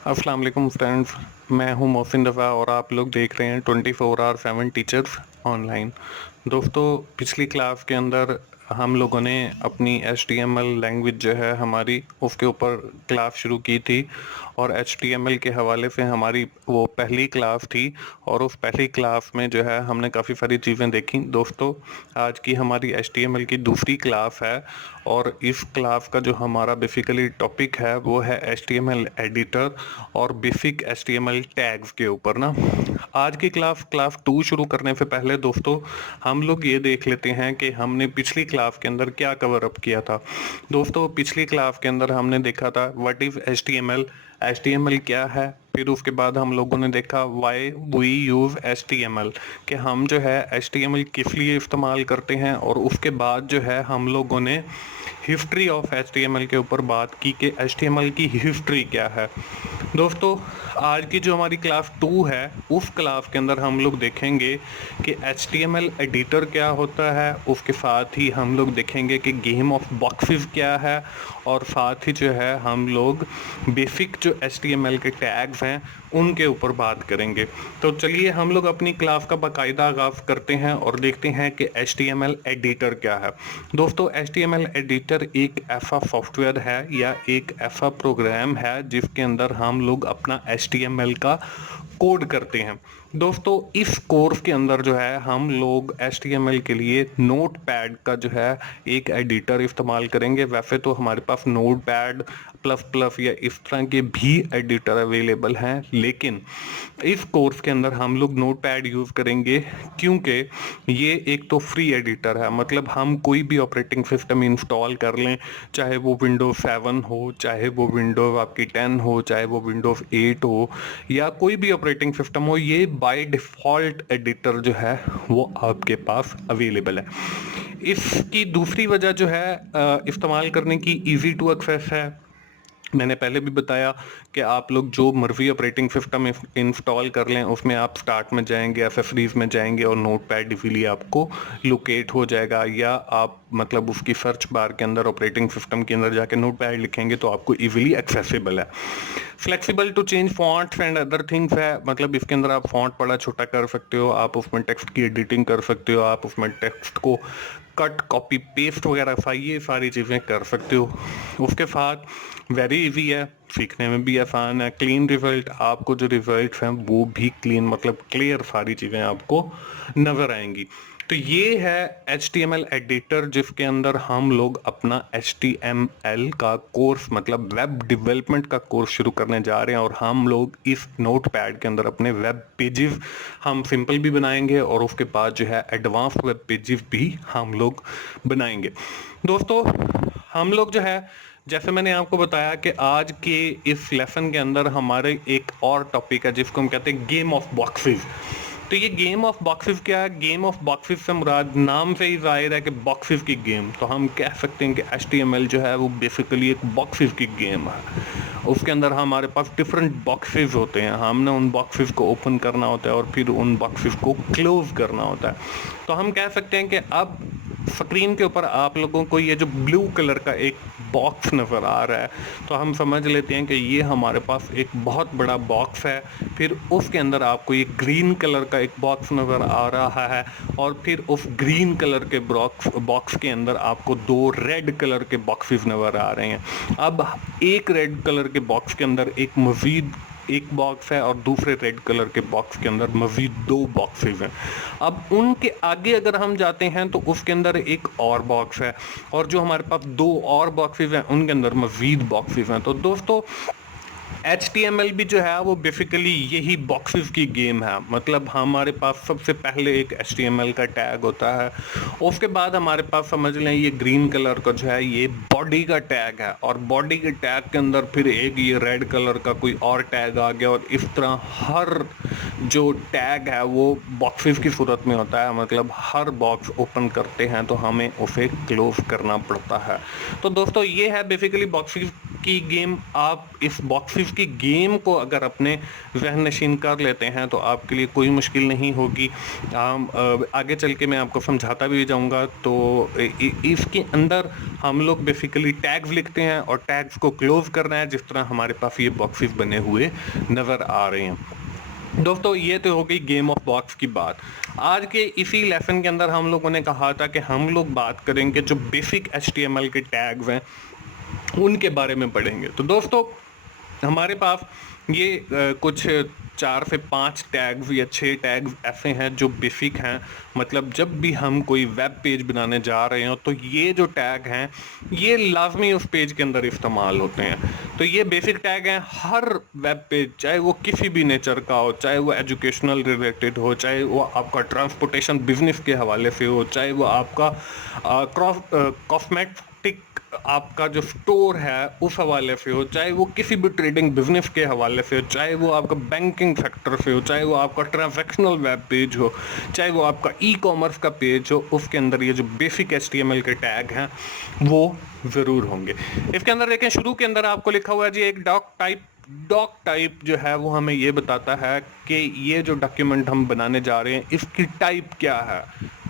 अस्सलाम वालेकुम फ्रेंड्स। मैं हूं मोहसिन रफ़ा और आप लोग देख रहे हैं 24/7 टीचर्स ऑनलाइन। दोस्तों, पिछली क्लास के अंदर हम लोगों ने अपनी HTML लैंग्वेज जो है हमारी उसके ऊपर क्लास शुरू की थी और HTML के हवाले से हमारी वो पहली क्लास थी और उस पहली क्लास में जो है हमने काफ़ी सारी चीज़ें देखी। दोस्तों, आज की हमारी HTML की दूसरी क्लास है और इस क्लास का जो हमारा बेसिकली टॉपिक है वो है HTML एडिटर और बेसिक HTML टैग्स के ऊपर ना। आज की क्लास 2 शुरू करने से पहले दोस्तों हम लोग ये देख लेते हैं कि हमने पिछली क्लास के अंदर क्या कवर अप किया था। दोस्तों, पिछली क्लास के अंदर हमने देखा था व्हाट इज HTML क्या है। फिर उसके बाद हम लोगों ने देखा वाई वी यूज HTML कि हम जो है HTML किस लिए इस्तेमाल करते हैं, और उसके बाद जो है हम लोगों ने हिस्ट्री ऑफ HTML के ऊपर बात की कि HTML की हिस्ट्री क्या है। दोस्तों, आज की जो हमारी क्लास 2 है उस क्लास के अंदर हम लोग देखेंगे कि HTML एडिटर क्या होता है। उसके साथ ही हम लोग देखेंगे कि गेम ऑफ बॉक्सेस क्या है, और साथ ही जो है हम लोग बेसिक जो HTML के टैग्स हैं उनके ऊपर बात करेंगे। तो चलिए हम लोग अपनी क्लास का बाकायदा आगाज़ करते हैं और देखते हैं कि HTML एडिटर क्या है। दोस्तों, HTML एडिटर एक ऐसा सॉफ्टवेयर है या एक ऐसा प्रोग्राम है जिसके अंदर हम लोग अपना HTML का कोड करते हैं। दोस्तों, इस कोर्स के अंदर जो है हम लोग HTML के लिए नोटपैड का जो है एक एडिटर इस्तेमाल करेंगे। वैसे तो हमारे पास नोटपैड प्लस प्लस या इस तरह के भी एडिटर अवेलेबल हैं, लेकिन इस कोर्स के अंदर हम लोग नोटपैड यूज़ करेंगे क्योंकि ये एक तो फ्री एडिटर है। मतलब हम कोई भी ऑपरेटिंग सिस्टम इंस्टॉल कर लें, चाहे वो विंडोज 7 हो, चाहे वो विंडोज आपकी 10 हो, चाहे वो विंडोज 8 हो, या कोई भी ऑपरेटिंग सिस्टम हो, ये बाय डिफ़ॉल्ट एडिटर जो है वो आपके पास अवेलेबल है। इसकी दूसरी वजह जो है इस्तेमाल करने की ईजी टू एक्सेस है। मैंने पहले भी बताया कि आप लोग जो मर्जी ऑपरेटिंग सिस्टम इंस्टॉल कर लें उसमें आप स्टार्ट में जाएंगे, एसेसरीज में जाएंगे और नोटपैड इजीली आपको लोकेट हो जाएगा, या आप मतलब उसकी सर्च बार के अंदर ऑपरेटिंग सिस्टम के अंदर जाके नोटपैड लिखेंगे तो आपको इजीली एक्सेसिबल है। Flexible to change fonts and other things है। मतलब इसके अंदर आप फॉन्ट बड़ा छोटा कर सकते हो, आप उसमें टेक्स्ट की एडिटिंग कर सकते हो, आप उसमें टेक्स्ट को कट कॉपी पेस्ट वगैरह ये सारी चीज़ें कर सकते हो। उसके साथ वेरी इजी है, सीखने में भी आसान है। क्लीन रिजल्ट, आपको जो रिजल्ट हैं वो भी क्लीन मतलब क्लियर सारी चीज़ें आपको नज़र आएंगी। तो ये है HTML एडिटर जिसके अंदर हम लोग अपना HTML का कोर्स मतलब वेब डेवलपमेंट का कोर्स शुरू करने जा रहे हैं, और हम लोग इस नोटपैड के अंदर अपने वेब पेजेस हम सिंपल भी बनाएंगे और उसके बाद जो है एडवांस वेब पेजेस भी हम लोग बनाएंगे। दोस्तों, हम लोग जो है जैसे मैंने आपको बताया कि आज के इस लेसन के अंदर हमारे एक और टॉपिक है जिसको हम कहते हैं गेम ऑफ बॉक्सेस। तो ये गेम ऑफ बॉक्सेस क्या है? गेम ऑफ बॉक्सेस से मुराद नाम से ही जाहिर है कि बॉक्सेस की गेम। तो हम कह सकते हैं कि HTML जो है वो बेसिकली एक बॉक्सेस की गेम है। उसके अंदर हमारे पास डिफरेंट बॉक्सेस होते हैं, हमने उन बॉक्सेस को ओपन करना होता है और फिर उन बॉक्सेस को क्लोज करना होता है। तो हम कह सकते हैं कि अब स्क्रीन के ऊपर आप लोगों को ये जो ब्लू कलर का एक बॉक्स नज़र आ रहा है, तो हम समझ लेते हैं कि ये हमारे पास एक बहुत बड़ा बॉक्स है। फिर उसके अंदर आपको ये ग्रीन कलर का एक बॉक्स नज़र आ रहा है, और फिर उस ग्रीन कलर के बॉक्स के अंदर आपको 2 रेड कलर के बॉक्सेस नज़र आ रहे हैं। अब एक रेड कलर के बॉक्स के अंदर एक मज़ीद एक बॉक्स है और दूसरे रेड कलर के बॉक्स के अंदर मजीद 2 बॉक्सेस हैं। अब उनके आगे अगर हम जाते हैं तो उसके अंदर एक और बॉक्स है, और जो हमारे पास 2 और बॉक्सेस हैं उनके अंदर मजीद बॉक्सेस हैं। तो दोस्तों, HTML भी जो है वो बेसिकली यही बॉक्सेस की गेम है। मतलब हमारे पास सबसे पहले एक HTML का टैग होता है, उसके बाद हमारे पास समझ लें ये ग्रीन कलर का जो है ये बॉडी का टैग है, और बॉडी के टैग के अंदर फिर एक ये रेड कलर का कोई और टैग आ गया, और इस तरह हर जो टैग है वो बॉक्सेस की सूरत में होता है। मतलब हर बॉक्स ओपन करते हैं तो हमें उसे क्लोज करना पड़ता है। तो दोस्तों, ये है बेसिकली बॉक्सेस की गेम, आप इस बॉक्सेस की गेम को अगर अपने ज़हन नशीन कर लेते हैं तो आपके लिए कोई मुश्किल नहीं होगी। आगे चल के मैं आपको समझाता भी जाऊंगा। तो इसके अंदर हम लोग बेसिकली टैग्स लिखते हैं और टैग्स को क्लोज करना है, जिस तरह हमारे पास ये बॉक्सेस बने हुए नज़र आ रहे हैं। दोस्तों ये तो हो गई गेम ऑफ बॉक्स की बात। आज के इसी लेसन के अंदर हम लोगों ने कहा था कि हम लोग बात करेंगे जो बेसिक HTML के टैग्स हैं उनके बारे में पढ़ेंगे। तो दोस्तों हमारे पास ये कुछ 4 से 5 टैग्स या 6 टैग्स ऐसे हैं जो बेसिक हैं। मतलब जब भी हम कोई वेब पेज बनाने जा रहे हो तो ये जो टैग हैं ये लाजमी उस पेज के अंदर इस्तेमाल होते हैं। तो ये बेसिक टैग हैं हर वेब पेज, चाहे वो किसी भी नेचर का हो, चाहे वो एजुकेशनल रिलेटेड हो, चाहे वो आपका ट्रांसपोर्टेशन बिजनेस के हवाले से हो, चाहे वो आपका कॉस्मेटिक आपका जो स्टोर है उस हवाले से हो, चाहे वो किसी भी ट्रेडिंग बिजनेस के हवाले से हो, चाहे वो आपका बैंकिंग सेक्टर से हो, चाहे वो आपका ट्रांजैक्शनल वेब पेज हो, चाहे वो आपका ई-कॉमर्स का पेज हो, उसके अंदर ये जो बेसिक HTML के टैग हैं वो ज़रूर होंगे। इसके अंदर देखें शुरू के अंदर आपको लिखा हुआ है जी एक डॉक टाइप जो है वो हमें ये बताता है कि ये जो डॉक्यूमेंट हम बनाने जा रहे हैं इसकी टाइप क्या है।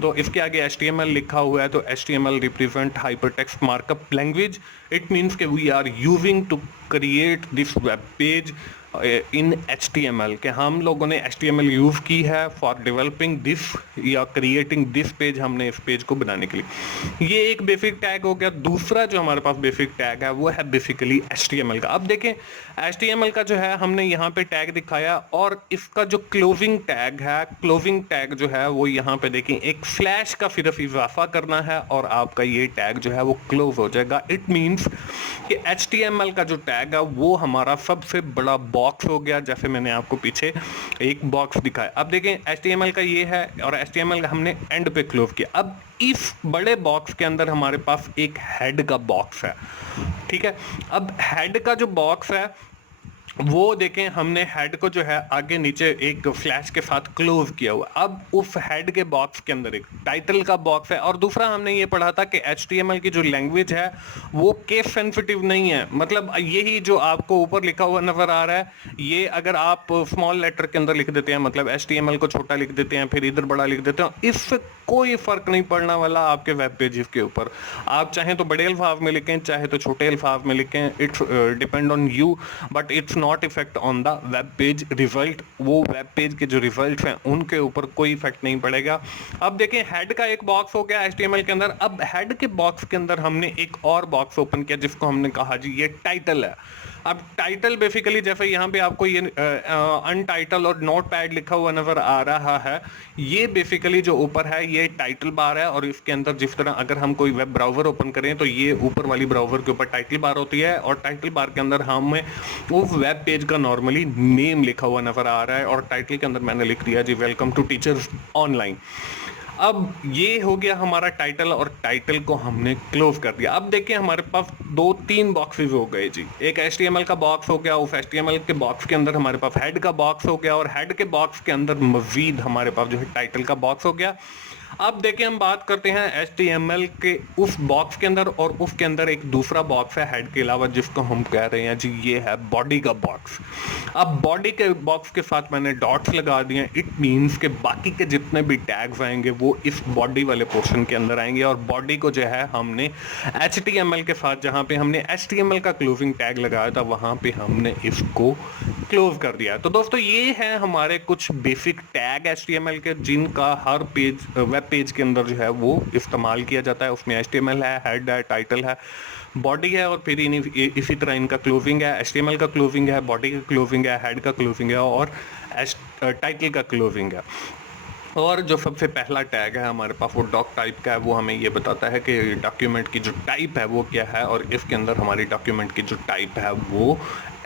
तो इसके आगे HTML लिखा हुआ है, तो HTML represent hypertext markup language. It means कि we are using to create this web page in HTML, के हम लोगों ने HTML यूज़ की है फॉर डेवलपिंग दिस या क्रिएटिंग दिस पेज, हमने इस पेज को बनाने के लिए। ये एक बेसिक टैग हो गया। दूसरा जो हमारे पास बेसिक टैग है वो है बेसिकली HTML का। अब देखें HTML का जो है हमने यहाँ पे टैग दिखाया और इसका जो क्लोजिंग टैग है, क्लोजिंग टैग जो है वो यहाँ पे देखें एक स्लैश का सिर्फ इजाफा करना है और आपका ये टैग जो है वो क्लोज हो जाएगा। इट मीन्स कि HTML का जो टैग है वो हमारा सबसे बड़ा बॉक्स हो गया, जैसे मैंने आपको पीछे एक बॉक्स दिखाया। अब देखें HTML का ये है और HTML का हमने एंड पे क्लोज किया। अब इस बड़े बॉक्स के अंदर हमारे पास एक हेड का बॉक्स है, ठीक है। अब हेड का जो बॉक्स है वो देखें हमने हेड को जो है आगे नीचे एक फ्लैश के साथ क्लोज किया हुआ। अब उस हेड के बॉक्स के अंदर एक टाइटल का बॉक्स है। और दूसरा हमने ये पढ़ा था कि HTML की जो लैंग्वेज है वो केस सेंसिटिव नहीं है। मतलब यही जो आपको ऊपर लिखा हुआ नजर आ रहा है, ये अगर आप स्मॉल लेटर के अंदर लिख देते हैं, मतलब HTML को छोटा लिख देते हैं फिर इधर बड़ा लिख देते हैं, इससे कोई फर्क नहीं पड़ने वाला आपके वेब पेजेस के ऊपर। आप चाहें तो बड़े अल्फाज में लिखें, चाहे तो छोटे अल्फाज में लिखें, it's depend on you, but it's not effect on the web page result. वो वेब पेज के जो रिजल्ट हैं उनके ऊपर कोई इफेक्ट नहीं पड़ेगा। अब देखें हेड का एक बॉक्स हो गया HTML के अंदर। अब हेड के बॉक्स के अंदर हमने एक और बॉक्स ओपन किया जिसको हमने कहा जी ये टाइटल है। अब टाइटल बेसिकली जैसे यहाँ पे आपको ये अनटाइटल और नोट पैड लिखा हुआ नजर आ रहा है, ये बेसिकली जो ऊपर है ये टाइटल बार है। और इसके अंदर जिस तरह अगर हम कोई वेब ब्राउजर ओपन करें तो ये ऊपर वाली ब्राउजर के ऊपर टाइटल बार होती है और टाइटल बार के अंदर हमें वो वेब पेज का नॉर्मली नेम लिखा हुआ नजर आ रहा है और टाइटल के अंदर मैंने लिख दिया जी वेलकम टू टीचर्स ऑनलाइन। अब ये हो गया हमारा टाइटल और टाइटल को हमने क्लोज कर दिया। अब देखिए हमारे पास 2-3 बॉक्सेस हो गए जी। एक HTML का बॉक्स हो गया, उस HTML के बॉक्स के अंदर हमारे पास हेड का बॉक्स हो गया और हेड के बॉक्स के अंदर मजीद हमारे पास जो है टाइटल का बॉक्स हो गया। अब देखिए हम बात करते हैं HTML के उस बॉक्स के अंदर और उसके अंदर एक दूसरा बॉक्स है हेड के अलावा जिसको हम कह रहे हैं जी ये है बॉडी का बॉक्स। अब बॉडी के बॉक्स के साथ मैंने डॉट्स लगा दिए। इट मीन्स के बाकी के जितने भी टैग्स आएंगे वो इस बॉडी वाले पोर्शन के अंदर आएंगे और बॉडी को जो है हमने HTML के साथ जहां पे हमने HTML का क्लोजिंग टैग लगाया था वहां पे हमने इसको क्लोज कर दिया। तो दोस्तों ये है हमारे कुछ बेसिक टैग HTML के जिनका हर पेज वेब पेज के अंदर जो है वो इस्तेमाल किया जाता है। उसमें HTML है, हेड है, टाइटल है, बॉडी है और फिर इसी तरह इनका क्लोजिंग है। HTML का क्लोजिंग है, बॉडी का क्लोजिंग है, हेड का क्लोजिंग है और टाइटल का क्लोजिंग है। और जो सबसे पहला टैग है हमारे पास वो डॉक टाइप का है। वो हमें ये बताता है कि डॉक्यूमेंट की जो टाइप है वो क्या है और इसके अंदर हमारी डॉक्यूमेंट की जो टाइप है वो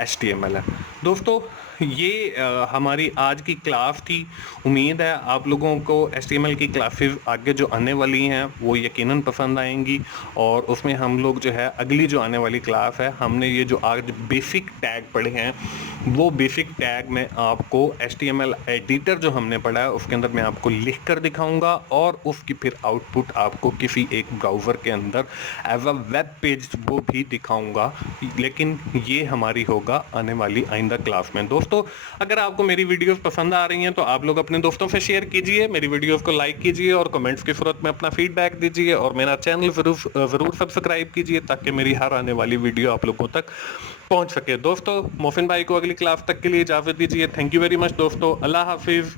HTML है। दोस्तों ये हमारी आज की क्लास थी। उम्मीद है आप लोगों को एचटीएमएल की क्लासेस आगे जो आने वाली हैं वो यकीनन पसंद आएंगी, और उसमें हम लोग जो है अगली जो आने वाली क्लास है, हमने ये जो आज बेसिक टैग पढ़े हैं वो बेसिक टैग में आपको एचटीएमएल एडिटर जो हमने पढ़ा है उसके अंदर मैं आपको लिख कर दिखाऊंगा, और उसकी फिर आउटपुट आपको किसी एक ब्राउज़र के अंदर एज अ वेब पेज वो भी दिखाऊंगा। लेकिन ये हमारी होगा आने वाली आइंदा क्लास में। दोस्तों, अगर आपको मेरी वीडियोस पसंद आ रही हैं तो आप लोग अपने दोस्तों से शेयर कीजिए, मेरी वीडियोस को लाइक कीजिए और कमेंट्स की सूरत में अपना फीडबैक दीजिए, और मेरा चैनल ज़रूर सब्सक्राइब कीजिए ताकि मेरी हर आने वाली वीडियो आप लोगों तक पहुंच सके। दोस्तों, मोहसिन भाई को अगली क्लास तक के लिए इजाज़त दीजिए। थैंक यू वेरी मच दोस्तों। अल्लाह हाफिज़।